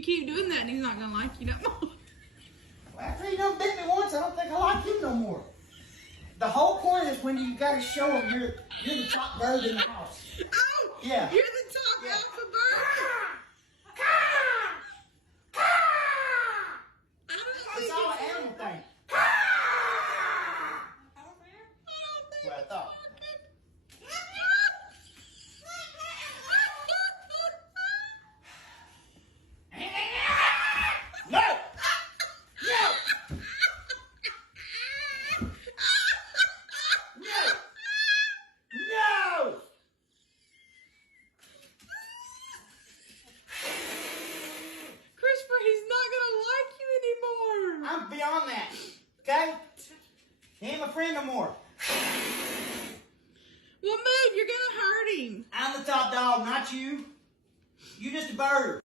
you keep doing that, he's not gonna like you no more. Well, after he done bit me once, I don't think I like him no more. The whole point is when you gotta show him you're the top bird in the house. Oh! Yeah. You're the top alpha bird! I don't It's think all an animal thing. Well, I thought. No! No! No! No! Christopher, he's not gonna like you anymore. I'm beyond that. Okay? He ain't my friend no more. Well, move, you're gonna hurt him. I'm the top dog, not you. You just a bird.